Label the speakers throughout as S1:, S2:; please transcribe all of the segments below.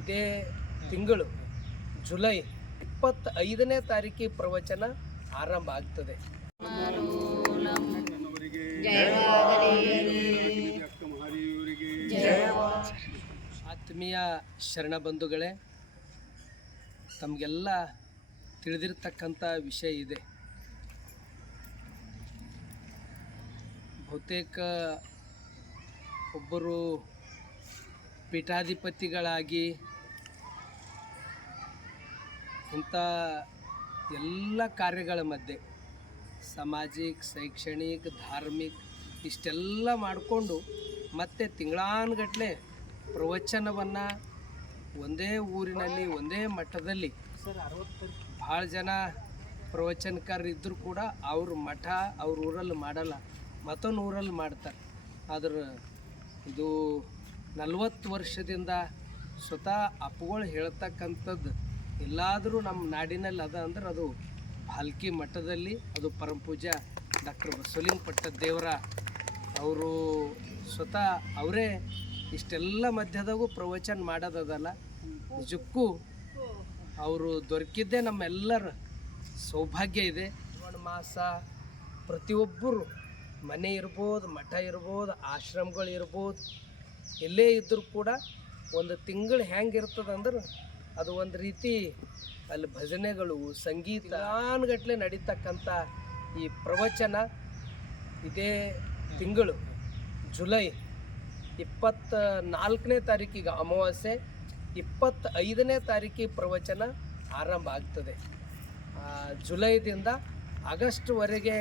S1: ಇದೇ ತಿಂಗಳು ಜುಲೈ ಇಪ್ಪತ್ತೈದನೇ ತಾರೀಕಿ ಪ್ರವಚನ ಆರಂಭ ಆಗ್ತದೆ. ಆತ್ಮೀಯ ಶರಣ ಬಂಧುಗಳೇ, ತಮಗೆಲ್ಲ ತಿಳಿದಿರ್ತಕ್ಕಂಥ ವಿಷಯ ಇದೆ. ಬಹುತೇಕ ಒಬ್ಬರು ಪೀಠಾಧಿಪತಿಗಳಾಗಿ ಇಂಥ ಎಲ್ಲ ಕಾರ್ಯಗಳ ಮಧ್ಯೆ ಸಾಮಾಜಿಕ, ಶೈಕ್ಷಣಿಕ, ಧಾರ್ಮಿಕ ಇಷ್ಟೆಲ್ಲ ಮಾಡಿಕೊಂಡು ಮತ್ತೆ ತಿಂಗಳಾನುಗಟ್ಟಲೆ ಪ್ರವಚನವನ್ನು ಒಂದೇ ಊರಿನಲ್ಲಿ, ಒಂದೇ ಮಠದಲ್ಲಿ ಭಾಳ ಜನ ಪ್ರವಚನಕಾರರಿದ್ದರೂ ಕೂಡ ಅವ್ರ ಮಠ ಅವ್ರ ಊರಲ್ಲಿ ಮಾಡಲ್ಲ, ಮತ್ತೊಂದು ಊರಲ್ಲಿ ಮಾಡ್ತಾರೆ. ಆದ್ರೆ ಇದು ನಲ್ವತ್ತು ವರ್ಷದಿಂದ ಸ್ವತಃ ಅಪ್ಪುಗಳು ಹೇಳ್ತಕ್ಕಂಥದ್ದು, ಎಲ್ಲಾದರೂ ನಮ್ಮ ನಾಡಿನಲ್ಲಿ ಅದ ಅಂದ್ರೆ ಅದು ಭಾಲ್ಕಿ ಮಠದಲ್ಲಿ, ಅದು ಪರಮ ಪೂಜಾ ಡಾಕ್ಟರ್ ಬಸವಲಿಂಗಪಟ್ಟ ದೇವರ, ಅವರು ಸ್ವತಃ ಅವರೇ ಇಷ್ಟೆಲ್ಲ ಮಧ್ಯದಾಗೂ ಪ್ರವಚನ ಮಾಡೋದದಲ್ಲ ನಿಜಕ್ಕೂ ಅವರು ದೊರಕಿದ್ದೇ ನಮ್ಮೆಲ್ಲರ ಸೌಭಾಗ್ಯ ಇದೆ. ಮಾಸ ಪ್ರತಿಯೊಬ್ಬರು ಮನೆ ಇರ್ಬೋದು, ಮಠ ಇರ್ಬೋದು, ಆಶ್ರಮಗಳು ಇರ್ಬೋದು ಎಲ್ಲೇ ಇದ್ದರೂ ಕೂಡ ಒಂದು ತಿಂಗಳು ಹೆಂಗಿರ್ತದಂದ್ರೆ ಅದು ಒಂದು ರೀತಿ ಅಲ್ಲಿ ಭಜನೆಗಳು, ಸಂಗೀತ ಆನ್ಗಟ್ಲೆ ನಡೀತಕ್ಕಂಥ ಈ ಪ್ರವಚನ ಇದೇ ತಿಂಗಳು, ಜುಲೈ ಇಪ್ಪತ್ತ ನಾಲ್ಕನೇ ತಾರೀಕಿಗೆ ಅಮಾವಾಸ್ಯೆ, ಇಪ್ಪತ್ತೈದನೇ ತಾರೀಕಿಗೆ ಪ್ರವಚನ ಆರಂಭ ಆಗ್ತದೆ. ಜುಲೈದಿಂದ ಆಗಸ್ಟ್ವರೆಗೆ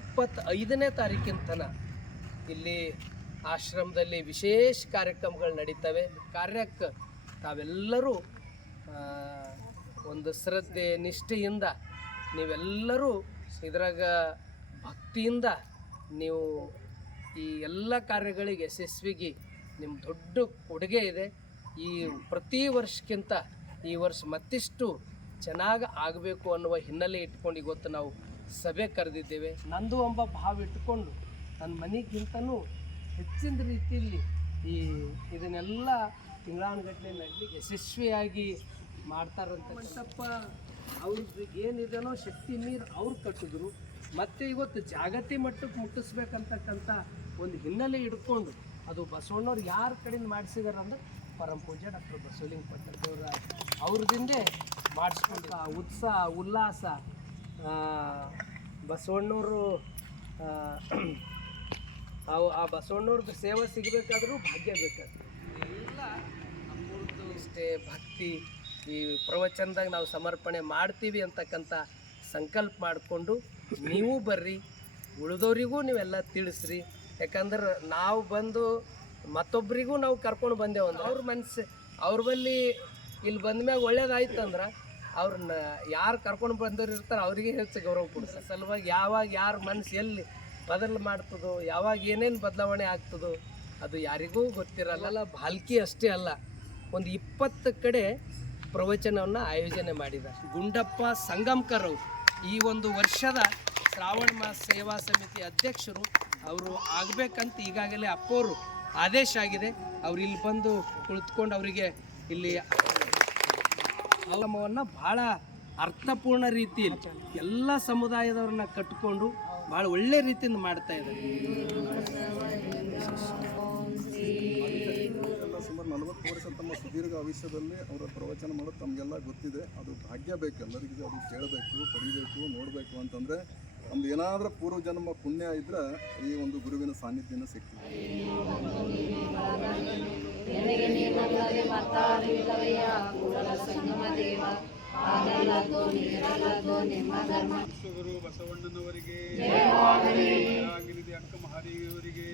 S1: ಇಪ್ಪತ್ತೈದನೇ ತಾರೀಕಿನ ತನಕ ಇಲ್ಲಿ ಆಶ್ರಮದಲ್ಲಿ ವಿಶೇಷ ಕಾರ್ಯಕ್ರಮಗಳು ನಡೀತವೆ. ಕಾರ್ಯಕ್ಕೆ ತಾವೆಲ್ಲರೂ ಒಂದು ಶ್ರದ್ಧೆ, ನಿಷ್ಠೆಯಿಂದ ನೀವೆಲ್ಲರೂ ಇದ್ರಾಗ ಭಕ್ತಿಯಿಂದ ನೀವು ಈ ಎಲ್ಲ ಕಾರ್ಯಗಳಿಗೆ ಯಶಸ್ವಿಗೆ ನಿಮ್ಮ ದೊಡ್ಡ ಕೊಡುಗೆ ಇದೆ. ಈ ಪ್ರತಿ ವರ್ಷಕ್ಕಿಂತ ಈ ವರ್ಷ ಮತ್ತಿಷ್ಟು ಚೆನ್ನಾಗಿ ಆಗಬೇಕು ಅನ್ನುವ ಹಿನ್ನೆಲೆ ಇಟ್ಕೊಂಡು ಇವತ್ತು ನಾವು ಸಭೆ ಕರೆದಿದ್ದೇವೆ. ನಂದು ಎಂಬ ಭಾವ ಇಟ್ಕೊಂಡು ನನ್ನ ಮನೆಗಿಂತನೂ ಹೆಚ್ಚಿನ ರೀತಿಯಲ್ಲಿ ಈ ಇದನ್ನೆಲ್ಲ ತಿಂಗಳಾನುಗಟ್ಟಲೆ ನಡಲಿಕ್ಕೆ ಯಶಸ್ವಿಯಾಗಿ ಮಾಡ್ತಾರಂತ ಮಂಟಪ್ಪ ಅವ್ರದ್ದು ಏನಿದೆನೋ ಶಕ್ತಿ ನೀರು ಅವ್ರು ಕಟ್ಟಿದ್ರು. ಮತ್ತು ಇವತ್ತು ಜಾಗತಿ ಮಟ್ಟಕ್ಕೆ ಮುಟ್ಟಿಸ್ಬೇಕಂತಕ್ಕಂಥ ಒಂದು ಹಿನ್ನೆಲೆ ಇಟ್ಕೊಂಡು ಅದು ಬಸವಣ್ಣವ್ರು ಯಾರ ಕಡೆಯಿಂದ ಮಾಡಿಸಿದಾರೆ ಅಂದ್ರೆ ಪರಮ ಪೂಜ್ಯ ಡಾಕ್ಟರ್ ಬಸವಲಿಂಗ ಪಟ್ಟದವರ ಅವ್ರದಿಂದೇ ಮಾಡಿಸ್ಕೊಂಡು ಆ ಉತ್ಸಾಹ ಉಲ್ಲಾಸ ಬಸವಣ್ಣವರು ಅವು ಆ ಬಸವಣ್ಣವ್ರದ್ದು ಸೇವೆ ಸಿಗಬೇಕಾದ್ರೂ ಭಾಗ್ಯ ಬೇಕಾಗ್ತದೆ. ಇಷ್ಟೇ ಭಕ್ತಿ, ಈ ಪ್ರವಚನದಾಗ ನಾವು ಸಮರ್ಪಣೆ ಮಾಡ್ತೀವಿ ಅಂತಕ್ಕಂಥ ಸಂಕಲ್ಪ ಮಾಡಿಕೊಂಡು ನೀವು ಬರ್ರಿ, ಉಳಿದವರಿಗೂ ನೀವೆಲ್ಲ ತಿಳಿಸ್ರಿ. ಯಾಕಂದ್ರೆ ನಾವು ಬಂದು ಮತ್ತೊಬ್ಬರಿಗೂ ನಾವು ಕರ್ಕೊಂಡು ಬಂದೇವು ಅಂದ್ರೆ ಅವ್ರ ಮನಸ್ಸು ಅವ್ರ ಬಲ್ಲಿ ಇಲ್ಲಿ ಬಂದ್ಮ್ಯಾಗ ಒಳ್ಳೇದಾಯ್ತಂದ್ರೆ ಅವ್ರನ್ನ ಯಾರು ಕರ್ಕೊಂಡು ಬಂದವ್ರು ಇರ್ತಾರೆ ಅವರಿಗೆ ಹೆಚ್ಚು ಗೌರವ ಕೊಡ್ತಾರೆ. ಸಲುವಾಗಿ ಯಾವಾಗ ಯಾರ ಮನಸ್ಸು ಎಲ್ಲಿ ಬದಲು ಮಾಡ್ತದೋ, ಯಾವಾಗ ಏನೇನು ಬದಲಾವಣೆ ಆಗ್ತದೋ, ಅದು ಯಾರಿಗೂ ಗೊತ್ತಿರಲ್ಲ. ಭಾಲ್ಕಿ ಅಷ್ಟೇ ಅಲ್ಲ, ಒಂದು ಇಪ್ಪತ್ತು ಕಡೆ ಪ್ರವಚನವನ್ನು ಆಯೋಜನೆ ಮಾಡಿದ ಗುಂಡಪ್ಪ ಸಂಗಮ್ಕರ್ ಈ ಒಂದು ವರ್ಷದ ಶ್ರಾವಣ ಮಾಸ ಸೇವಾ ಸಮಿತಿ ಅಧ್ಯಕ್ಷರು, ಅವರು ಆಗಬೇಕಂತ ಈಗಾಗಲೇ ಅಪ್ಪವರು ಆದೇಶ ಆಗಿದೆ. ಅವ್ರು ಇಲ್ಲಿ ಬಂದು ಕುಳಿತುಕೊಂಡು ಅವರಿಗೆ ಇಲ್ಲಿ ಅವಲಂಬವನ್ನು ಭಾಳ ಅರ್ಥಪೂರ್ಣ ರೀತಿಯಲ್ಲಿ ಎಲ್ಲ ಸಮುದಾಯದವ್ರನ್ನ ಕಟ್ಟಿಕೊಂಡು ಭಾಳ ಒಳ್ಳೆ ರೀತಿಯಿಂದ ಮಾಡ್ತಾ ಇದ್ದಾರೆ.
S2: ಸುಮಾರು ನಲವತ್ತು ವರ್ಷ ತಮ್ಮ ಸುದೀರ್ಘ ಆವಿಷ್ಯದಲ್ಲಿ ಅವರ ಪ್ರವಚನ ಮಾಡೋದು ತಮಗೆಲ್ಲ ಗೊತ್ತಿದೆ. ಅದು ಭಾಗ್ಯ ಬೇಕು ಎಲ್ಲರಿಗೂ ಅದು ಕೇಳಬೇಕು ಪಡಿಬೇಕು ನೋಡಬೇಕು ಅಂತಂದರೆ ನಮ್ದು ಏನಾದರೂ ಪೂರ್ವಜನ್ಮ ಪುಣ್ಯ ಇದ್ದರೆ ಈ ಒಂದು ಗುರುವಿನ ಸಾನ್ನಿಧ್ಯನ ಸಿಗ್ತದೆ.
S3: ವಿಶ್ವಗುರು ಬಸವಣ್ಣನವರಿಗೆ ಮಹಾದೇವಿಯವರಿಗೆ